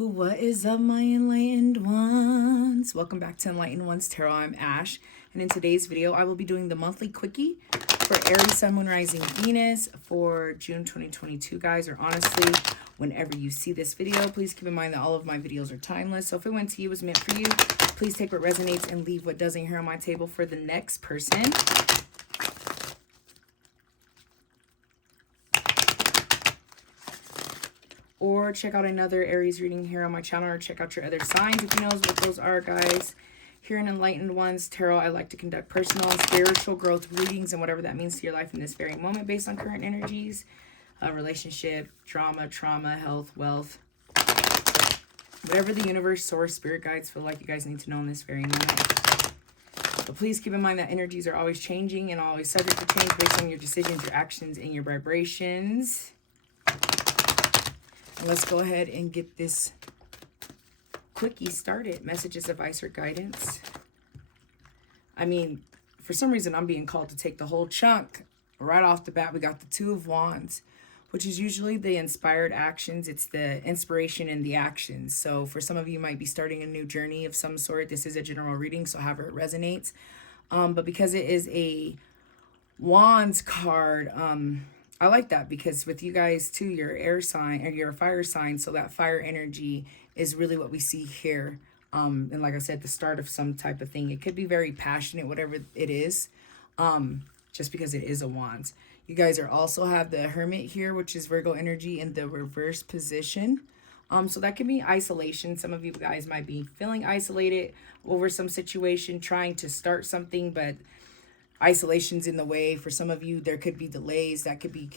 What is up, my enlightened ones? Welcome back to Enlightened Ones Tarot. I'm Ash, and in today's video I will be doing the monthly quickie for Aries Sun, Moon, Rising, Venus for June 2022, guys. Or honestly, whenever you see this video, please keep in mind that all of my videos are timeless. So if it went to you, it was meant for you. Please take what resonates and leave what doesn't here on my table for the next person. Or check out another Aries reading here on my channel, or check out your other signs if you know what those are, guys. Here in Enlightened Ones Tarot, I like to conduct personal and spiritual growth readings and whatever that means to your life in this very moment based on current energies, relationship, drama, trauma, health, wealth, whatever the universe, source, spirit guides feel like you guys need to know in this very moment. But please keep in mind that energies are always changing and always subject to change based on your decisions, your actions, and your vibrations. Let's go ahead and get this quickie started. Messages, advice, or guidance. I mean, for some reason, I'm being called to take the whole chunk. Right off the bat, we got the Two of Wands, which is usually the inspired actions. It's the inspiration in the actions. So for some of you, might be starting a new journey of some sort. This is a general reading, so however it resonates. But because it is a Wands card, I like that because with you guys too, you're air sign or you're a fire sign. So that fire energy is really what we see here. And like I said, the start of some type of thing. It could be very passionate, whatever it is, just because it is a Wands. You guys are also have the Hermit here, which is Virgo energy in the reverse position. So that could be isolation. Some of you guys might be feeling isolated over some situation, trying to start something, but isolation's in the way. For some of you, there could be delays that could be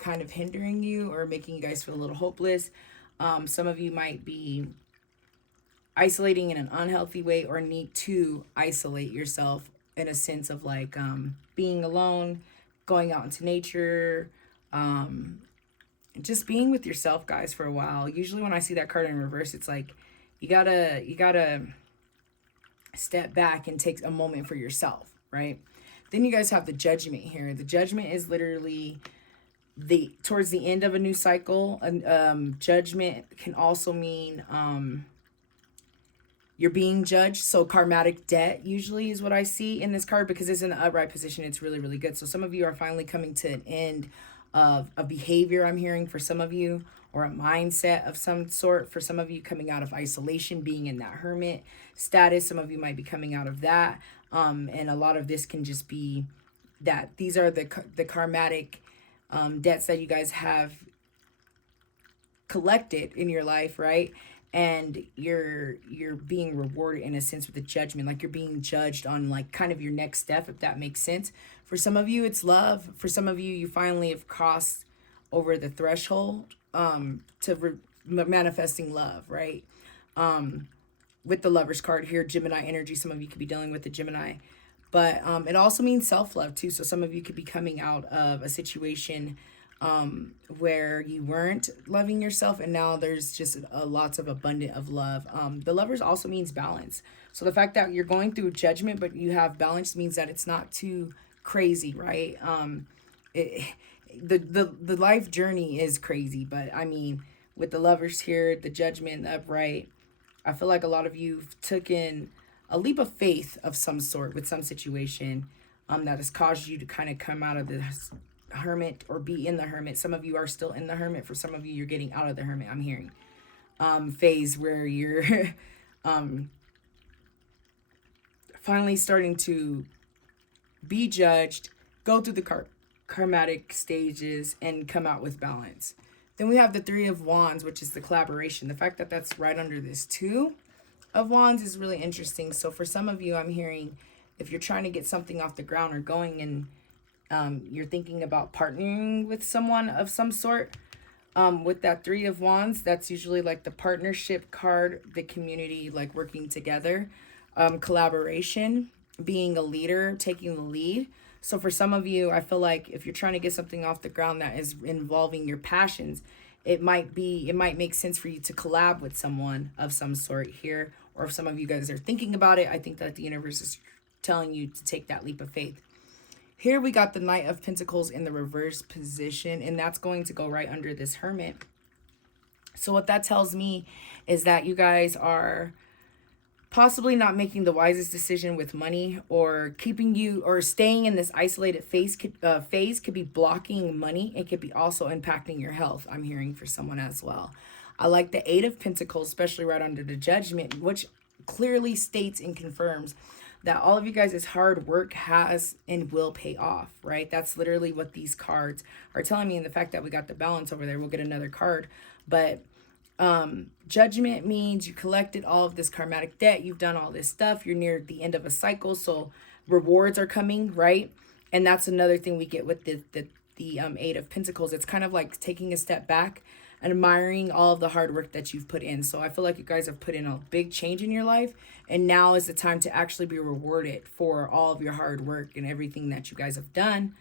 kind of hindering you or making you guys feel a little hopeless. Some of you might be isolating in an unhealthy way or need to isolate yourself in a sense of like being alone, going out into nature, just being with yourself, guys, for a while. Usually when I see that card in reverse, it's like you gotta step back and take a moment for yourself, right? Then you guys have the Judgment here. The Judgment is literally towards the end of a new cycle. And Judgment can also mean you're being judged. So karmatic debt usually is what I see in this card because it's in the upright position. It's really, really good. So some of you are finally coming to an end of a behavior, I'm hearing, for some of you, or a mindset of some sort. For some of you, coming out of isolation, being in that hermit status. Some of you might be coming out of that. And a lot of this can just be that these are the karmatic debts that you guys have collected in your life, right? And you're being rewarded in a sense with the Judgment, like you're being judged on like kind of your next step, if that makes sense. For some of you, it's love. For some of you, you finally have crossed over the threshold to manifesting love, right? With the Lover's card here, Gemini energy, some of you could be dealing with the Gemini, but it also means self-love too. So some of you could be coming out of a situation where you weren't loving yourself, and now there's just lots of abundant of love. The Lovers also means balance. So the fact that you're going through Judgment but you have balance means that it's not too crazy, right? The life journey is crazy, but I mean, with the Lovers here, the Judgment, the upright, I feel like a lot of you taken a leap of faith of some sort with some situation that has caused you to kind of come out of this hermit or be in the hermit. Some of you are still in the hermit. For some of you, you're getting out of the hermit, I'm hearing. Phase where you're finally starting to be judged, go through the karmatic stages, and come out with balance. Then we have the Three of Wands, which is the collaboration. The fact that that's right under this Two of Wands is really interesting. So for some of you, I'm hearing if you're trying to get something off the ground or going and you're thinking about partnering with someone of some sort, with that Three of Wands, that's usually like the partnership card, the community, like working together, collaboration, being a leader, taking the lead. So for some of you, I feel like if you're trying to get something off the ground that is involving your passions, it might make sense for you to collab with someone of some sort here. Or if some of you guys are thinking about it, I think that the universe is telling you to take that leap of faith. Here we got the Knight of Pentacles in the reverse position, and that's going to go right under this Hermit. So what that tells me is that you guys are possibly not making the wisest decision with money, or keeping you or staying in this isolated phase could be blocking money. It could be also impacting your health. I'm hearing for someone as well. I like the Eight of Pentacles, especially right under the Judgment, which clearly states and confirms that all of you guys' hard work has and will pay off, right? That's literally what these cards are telling me. And the fact that we got the Balance over there, we'll get another card. But Judgment means you collected all of this karmatic debt. You've done all this stuff. You're near the end of a cycle. So rewards are coming, right? And that's another thing we get with the Eight of Pentacles. It's kind of like taking a step back and admiring all of the hard work that you've put in. So I feel like you guys have put in a big change in your life, and now is the time to actually be rewarded for all of your hard work and everything that you guys have done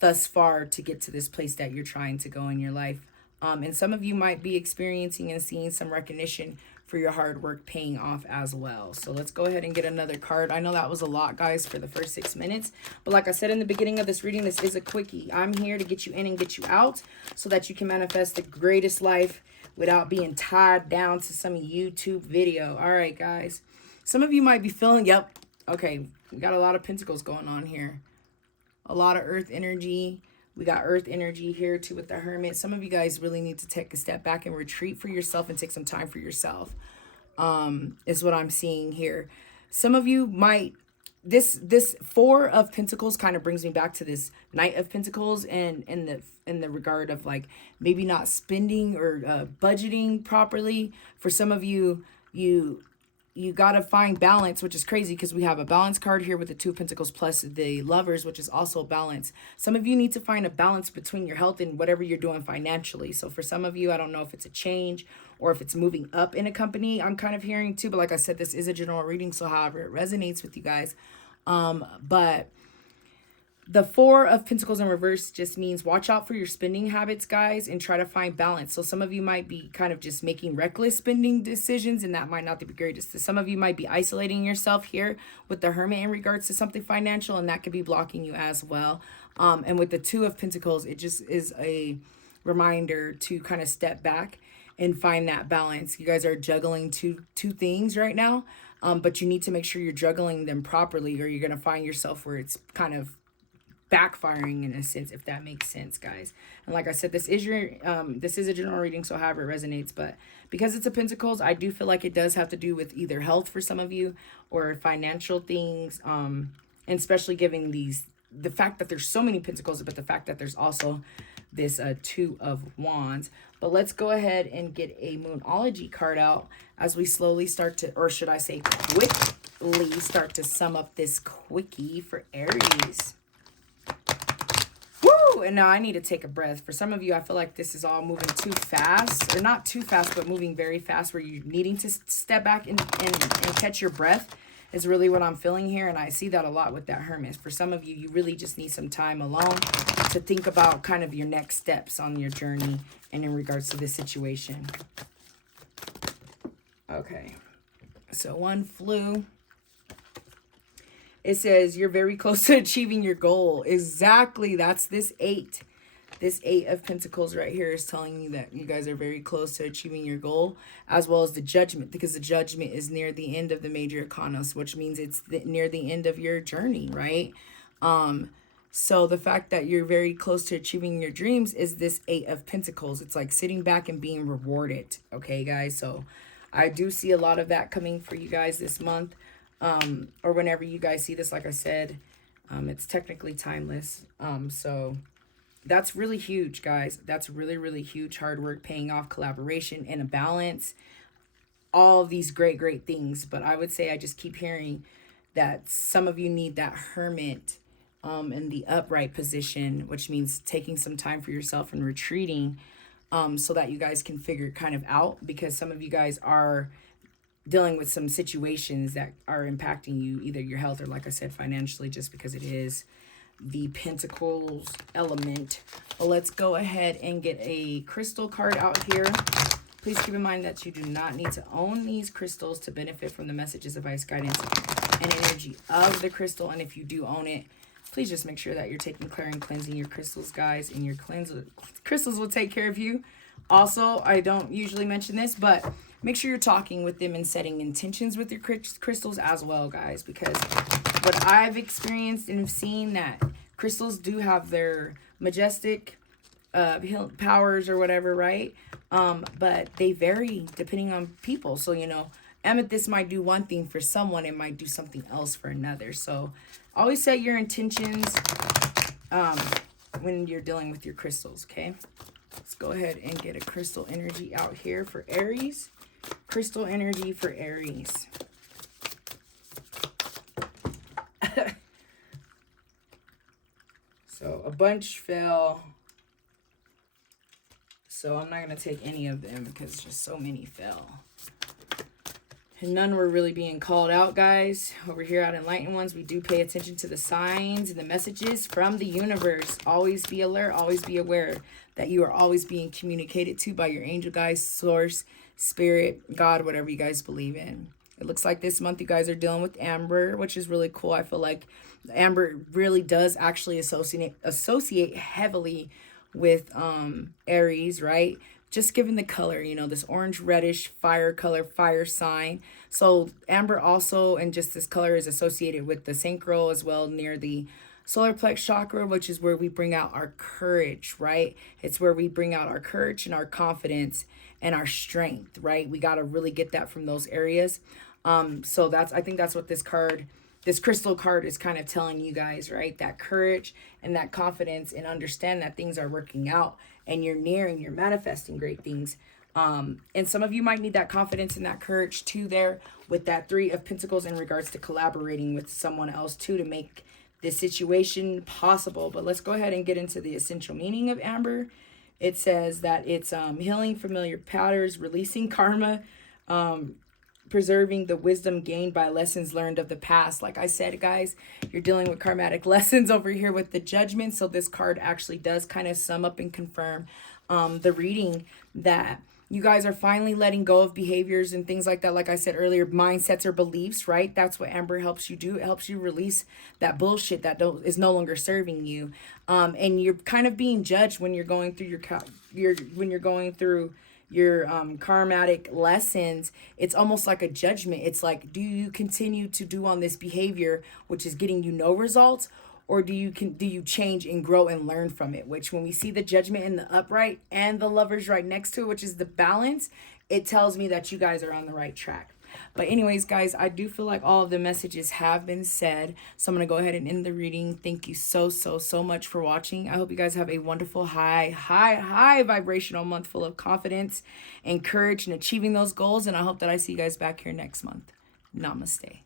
thus far to get to this place that you're trying to go in your life. And some of you might be experiencing and seeing some recognition for your hard work paying off as well. So let's go ahead and get another card. I know that was a lot, guys, for the first 6 minutes. But like I said in the beginning of this reading, this is a quickie. I'm here to get you in and get you out so that you can manifest the greatest life without being tied down to some YouTube video. All right, guys. Some of you might be feeling, yep, okay, we got a lot of pentacles going on here. A lot of earth energy. We got earth energy here too with the Hermit. Some of you guys really need to take a step back and retreat for yourself and take some time for yourself. Is what I'm seeing here. Some of you might, this Four of Pentacles kind of brings me back to this Knight of Pentacles, and in the regard of like maybe not spending or budgeting properly. For some of you, you got to find balance, which is crazy because we have a balance card here with the Two of Pentacles plus the Lovers, which is also balance. Some of you need to find a balance between your health and whatever you're doing financially. So for some of you, I don't know if it's a change or if it's moving up in a company. I'm kind of hearing too, but like I said, this is a general reading, so however it resonates with you guys. But the Four of Pentacles in reverse just means watch out for your spending habits, guys, and try to find balance. So some of you might be kind of just making reckless spending decisions, and that might not be the greatest. Some of you might be isolating yourself here with the Hermit in regards to something financial, and that could be blocking you as well. And with the Two of Pentacles, it just is a reminder to kind of step back and find that balance. You guys are juggling two things right now, but you need to make sure you're juggling them properly, or you're going to find yourself where it's kind of backfiring in a sense, if that makes sense, guys. And like I said, this is a general reading, so however it resonates, but because it's a Pentacles, I do feel like it does have to do with either health for some of you or financial things, and especially giving the fact that there's so many Pentacles, but the fact that there's also this Two of Wands. But let's go ahead and get a Moonology card out as we slowly start to, or should I say quickly start to sum up this quickie for Aries. Woo! And now I need to take a breath. For some of you, I feel like this is all moving too fast, or not too fast, but moving very fast, where you're needing to step back and catch your breath is really what I'm feeling here. And I see that a lot with that Hermit. For some of you, you really just need some time alone to think about kind of your next steps on your journey and in regards to this situation. Okay. So one flew. It says you're very close to achieving your goal. Exactly. That's this 8. This 8 of Pentacles right here is telling you that you guys are very close to achieving your goal, as well as the Judgment, because the Judgment is near the end of the major arcanas, which means it's near the end of your journey, right? So the fact that you're very close to achieving your dreams is this 8 of Pentacles. It's like sitting back and being rewarded. Okay, guys. So I do see a lot of that coming for you guys this month. Or whenever you guys see this, like I said, it's technically timeless. So that's really huge, guys. That's really, really huge. Hard work paying off, collaboration, and a balance. All of these great, great things. But I would say I just keep hearing that some of you need that Hermit in the upright position, which means taking some time for yourself and retreating so that you guys can figure it kind of out, because some of you guys are dealing with some situations that are impacting you, either your health or, like I said, financially, just because it is the Pentacles element. But let's go ahead and get a crystal card out here. Please keep in mind that you do not need to own these crystals to benefit from the messages, advice, guidance, and energy of the crystal. And if you do own it, please just make sure that you're taking care and cleansing your crystals, guys, and your crystals will take care of you. Also, I don't usually mention this, but make sure you're talking with them and setting intentions with your crystals as well, guys, because what I've experienced and have seen, that crystals do have their majestic powers or whatever, right? But they vary depending on people. So, you know, amethyst might do one thing for someone, it might do something else for another. So always set your intentions when you're dealing with your crystals, okay? Let's go ahead and get a crystal energy out here for Aries. Crystal energy for Aries. So a bunch fell. So I'm not going to take any of them because just so many fell. And none were really being called out, guys. Over here at Enlightened Ones, we do pay attention to the signs and the messages from the universe. Always be alert, always be aware that you are always being communicated to by your angel guides, source, spirit, God, whatever you guys believe in. It looks like this month you guys are dealing with amber, which is really cool. I feel like amber really does actually associate heavily with Aries, right? Just given the color, you know, this orange reddish fire color, fire sign. So amber also, and just this color, is associated with the sacral as well, near the solar plex chakra, which is where we bring out our courage, right? It's where we bring out our courage and our confidence and our strength, right? We got to really get that from those areas. So I think that's what this crystal card is kind of telling you guys, right? That courage and that confidence, and understand that things are working out and you're manifesting great things. And some of you might need that confidence and that courage too, there with that 3 of Pentacles, in regards to collaborating with someone else too, to make this situation possible. But let's go ahead and get into the essential meaning of amber. It says that it's healing familiar patterns, releasing karma, preserving the wisdom gained by lessons learned of the past. Like I said, guys, you're dealing with karmatic lessons over here with the Judgment. So this card actually does kind of sum up and confirm the reading, that you guys are finally letting go of behaviors and things like that. Like I said earlier, mindsets or beliefs, right? That's what amber helps you do. It helps you release that bullshit that is no longer serving you. And you're kind of being judged when you're going through your karmatic lessons. It's almost like a judgment. It's like, do you continue to do on this behavior, which is getting you no results, or do you change and grow and learn from it? Which, when we see the Judgment in the upright and the Lovers right next to it, which is the Balance, it tells me that you guys are on the right track. But anyways, guys, I do feel like all of the messages have been said. So I'm going to go ahead and end the reading. Thank you so much for watching. I hope you guys have a wonderful, high vibrational month full of confidence and courage in achieving those goals. And I hope that I see you guys back here next month. Namaste.